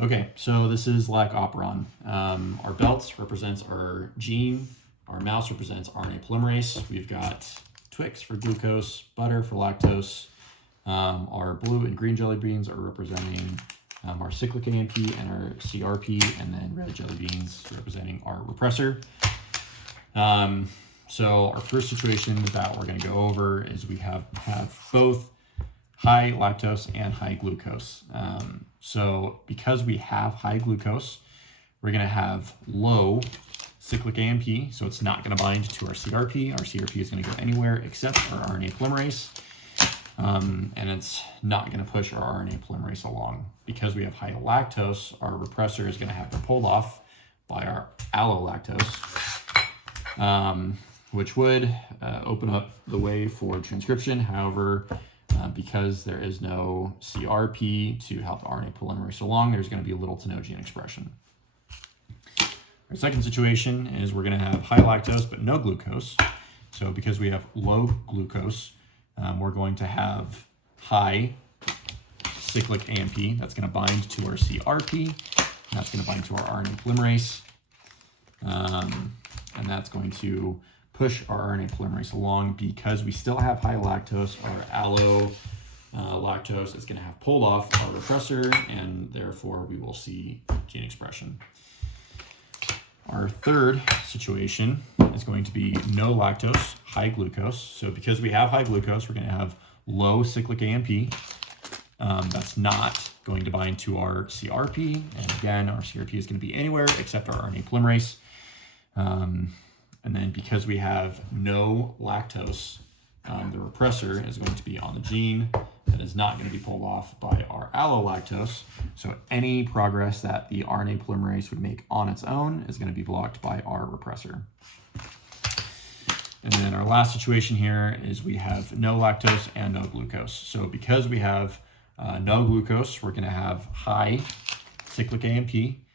Okay, so this is Lac Operon. Our belt represents our gene. Our mouse represents RNA polymerase. We've got Twix for glucose, butter for lactose. Our blue and green jelly beans are representing our cyclic AMP and our CRP, and then red jelly beans representing our repressor. So our first situation that we're going to go over is we have both high lactose and high glucose. So because we have high glucose, we're going to have low cyclic AMP, so it's not going to bind to our CRP. Our CRP is going to go anywhere except our RNA polymerase, and it's not going to push our RNA polymerase along. Because we have high lactose, our repressor is going to have to pull off by our allolactose, which would open up the way for transcription. However, because there is no CRP to help the RNA polymerase along, there's going to be little to no gene expression. Our second situation is we're going to have high lactose but no glucose. So because we have low glucose, we're going to have high cyclic AMP. That's going to bind to our CRP. And that's going to bind to our RNA polymerase. And that's going to push our RNA polymerase along. Because we still have high lactose, our allolactose is going to have pulled off our repressor, and therefore we will see gene expression. Our third situation is going to be no lactose, high glucose. So because we have high glucose, we're going to have low cyclic AMP. That's not going to bind to our CRP. And again, our CRP is going to be anywhere except our RNA polymerase. And then because we have no lactose, the repressor is going to be on the gene that is not going to be pulled off by our allolactose. So any progress that the RNA polymerase would make on its own is going to be blocked by our repressor. And then our last situation here is we have no lactose and no glucose. So because we have no glucose, we're going to have high cyclic AMP.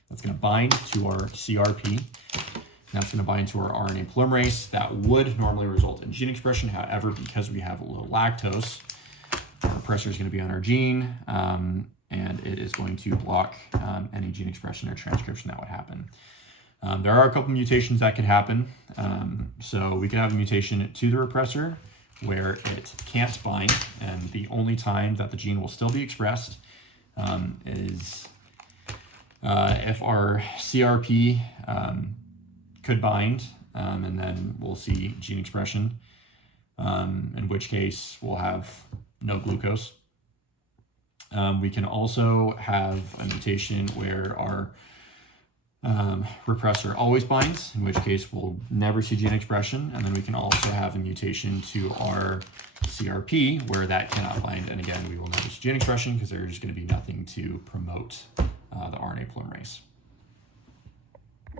That's going to bind to our CRP. That's going to bind to our RNA polymerase. That would normally result in gene expression. However, because we have low lactose, our repressor is going to be on our gene, and it is going to block any gene expression or transcription that would happen. There are a couple mutations that could happen. So we could have a mutation to the repressor where it can't bind, and the only time that the gene will still be expressed is if our CRP could bind, and then we'll see gene expression, in which case we'll have no glucose. We can also have a mutation where our repressor always binds, in which case we'll never see gene expression. And then we can also have a mutation to our CRP where that cannot bind, and again we will never see gene expression because there's going to be nothing to promote the RNA polymerase.